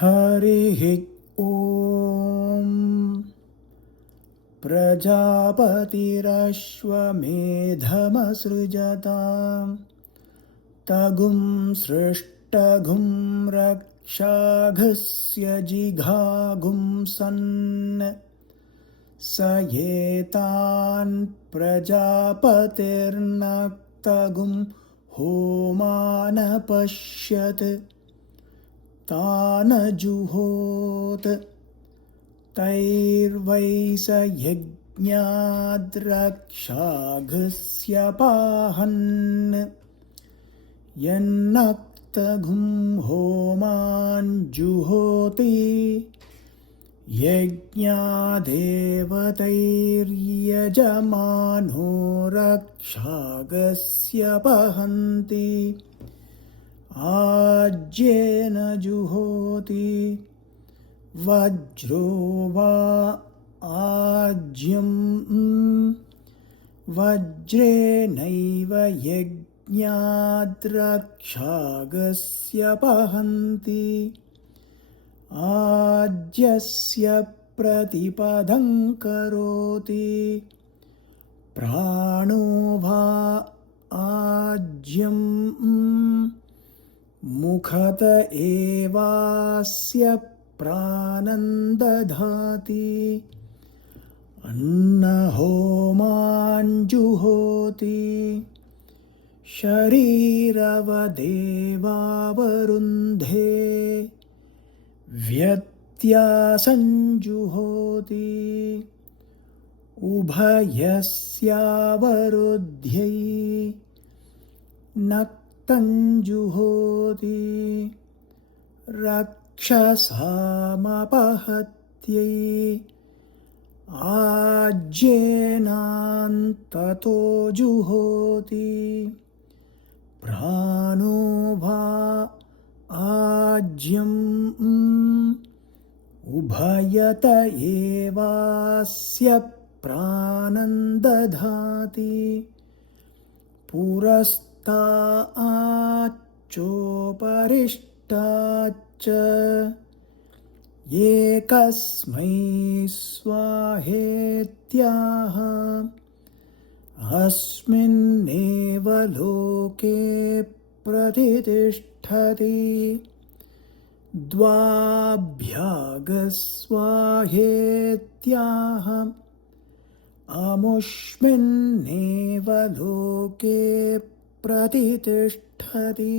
हरिः ॐ प्रजापतिरश्वमेधमसृजतां तगुं सृष्टगुं रक्षाघस्य जिघागुं सन् स एतान् प्रजापतिर्नक्तगुं होमानपश्यत् तानजुहोत् तैर्वै स यज्ञाद्रक्षाघस्य पाहन् यन्नक्तगुं होमान् जुहोति यज्ञादेवतैर्यजमानो रक्षाघस्य पहन्ति आज्येन जुहोति वज्रो वा आज्यं वज्रेणैव यज्ञाद्रक्षाघस्य पहन्ति आज्यस्य प्रतिपदं करोति प्राणो वा आज्यं मुखत एवास्य प्राणं दधाति अन्नहोमान् जुहोति शरीरवदेवावरुन्धे व्यत्यासञ्जुहोति उभयस्यावरुध्यै नक्तञ्जुहोति रक्षसामपहत्यै आज्येनान्ततो जुहोति प्राणो वा आज्यं उभयत एवास्य प्राणं दधाति पुरस्ताच्चोपरिष्टाच्च एकस्मै स्वाहेत्याह अस्मिन्नेव लोके प्रतिष्ठति द्वाभ्यागस्वाहेत्याह अमुष्मिन्नेव लोके प्रतिष्ठति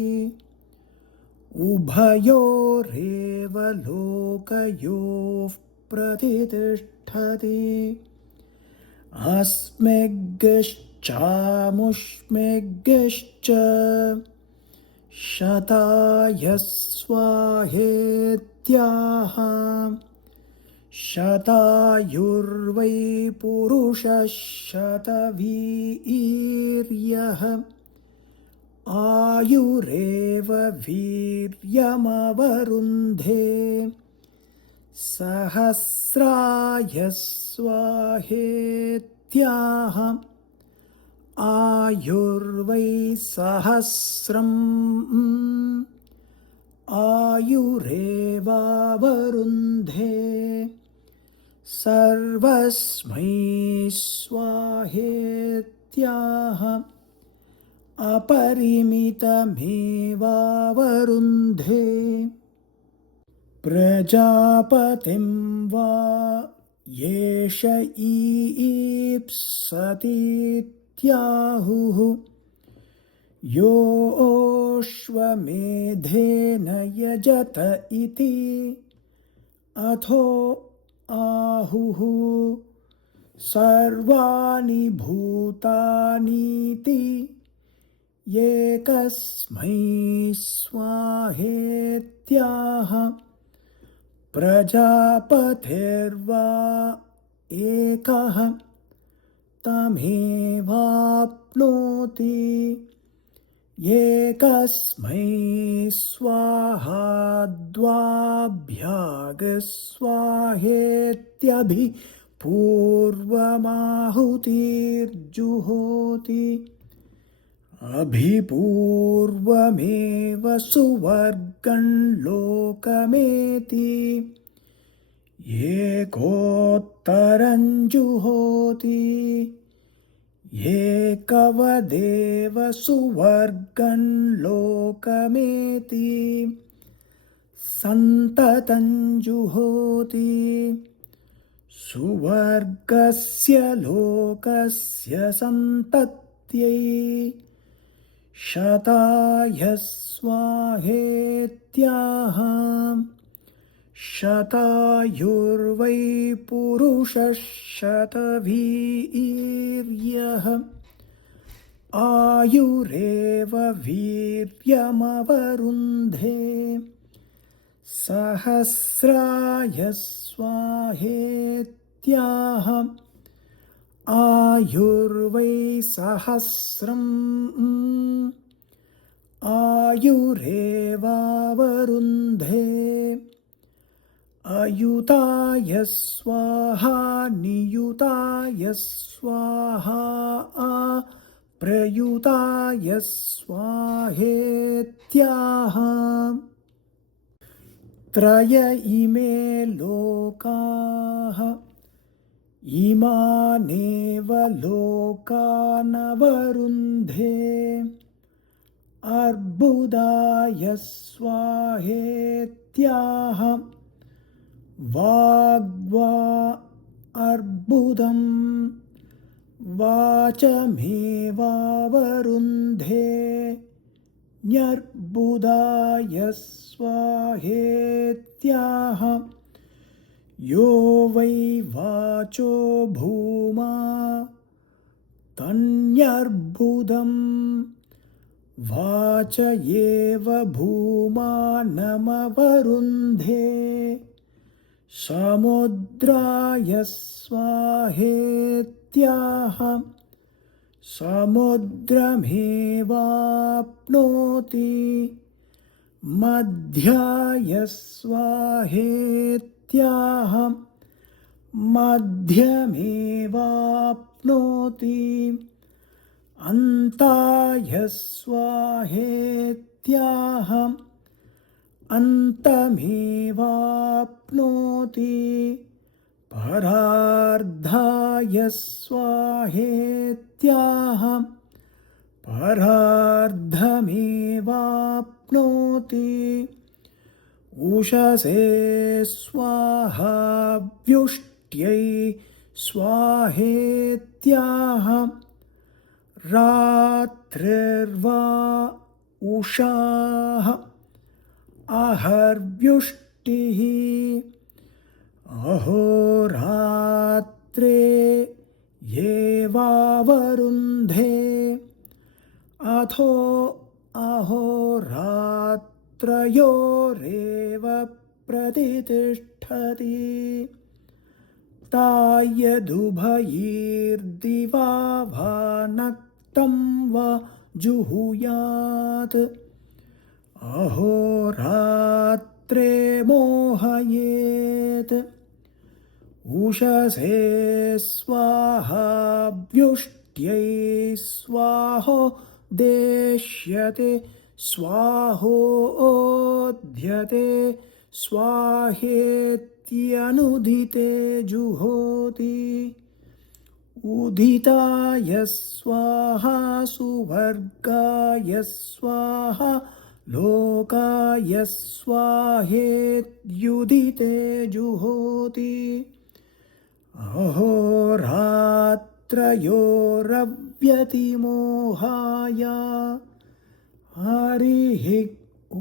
उभयोरेव लोकयोः प्रतिष्ठति अस्मिग्श्चामुष्मिग्श्च शताय स्वाहेत्याह शतायुर्वै पुरुषः शतवीर्यः आयुरेव वीर्यमवरुन्धे सहस्राय स्वाहेत्याह आयुर्वै सहस्रम् आयुरेवावरुन्धे सर्वस्मै स्वाहेत्याह अपरिमितमेवावरुन्धे प्रजापतिं वा येष ईप्सतीत्याहुः योऽश्वमेधेन यजत इति अथो आहुः सर्वाणि भूतानीति एकस्मै स्वाहेत्याह प्रजापतिर्वा एकः तमेवाप्नोति एकस्मै स्वाहा द्वाभ्यागस्वाहेत्यभिपूर्वमाहुतिर्जुहोति अभिपूर्वमेव सुवर्गं लोकमेति एकोत्तरं जुहोति एकवदेव सुवर्गं लोकमेति सन्ततं जुहोति सुवर्गस्य लोकस्य सन्तत्यै शताय स्वाहेत्याह शतायुर्वै पुरुषः शतवीर्यः आयुरेव वीर्यमवरुन्धे सहस्राय स्वाहेत्याह आयुर्वै सहस्रम् आयुरेवावरुन्धे अयुताय स्वाहा नियुताय स्वाहा प्रयुताय स्वाहेत्याह त्रय इमे लोकाः इमानेव लोकानवरुन्धे अर्बुदाय स्वाहेत्याह वाग्वा अर्बुदं वाचमेवावरुन्धे न्यर्बुदाय स्वाहेत्याह यो वै वाचो भूमा तन्यर्बुदं वाच एव भूमानमवरुन्धे समुद्राय स्वाहेत्याह समुद्रमेवाप्नोति मध्याय स्वाहेत्याह मध्यमेवाप्नोति अन्ताय स्वाहेत्याह अन्तमेवाप्नोति परार्धाय स्वाहेत्याह परार्धमेवाप्नोति उषसे स्वाहा व्युष्ट्यै स्वाहेत्याह रात्रिर्वा उषाः अहर्व्युष्टिः अहोरात्रे येवावरुन्धे अथो अहोरात्रयोरेव प्रतितिष्ठति तायदुभयैर्दिवा वा नक्तं वा जुहुयात् अहोरात्रे मोहयेत् उषसे स्वाहा व्युष्ट्यै स्वाहो देष्यते स्वाहोऽध्यते स्वाहेत्यनुदिते जुहोति उदिताय स्वाहा सुवर्गाय स्वाहा लोकाय स्वाहेत्युदिते जुहोति अहोरात्रयोरव्यतिमोहाय हरिः ॐ।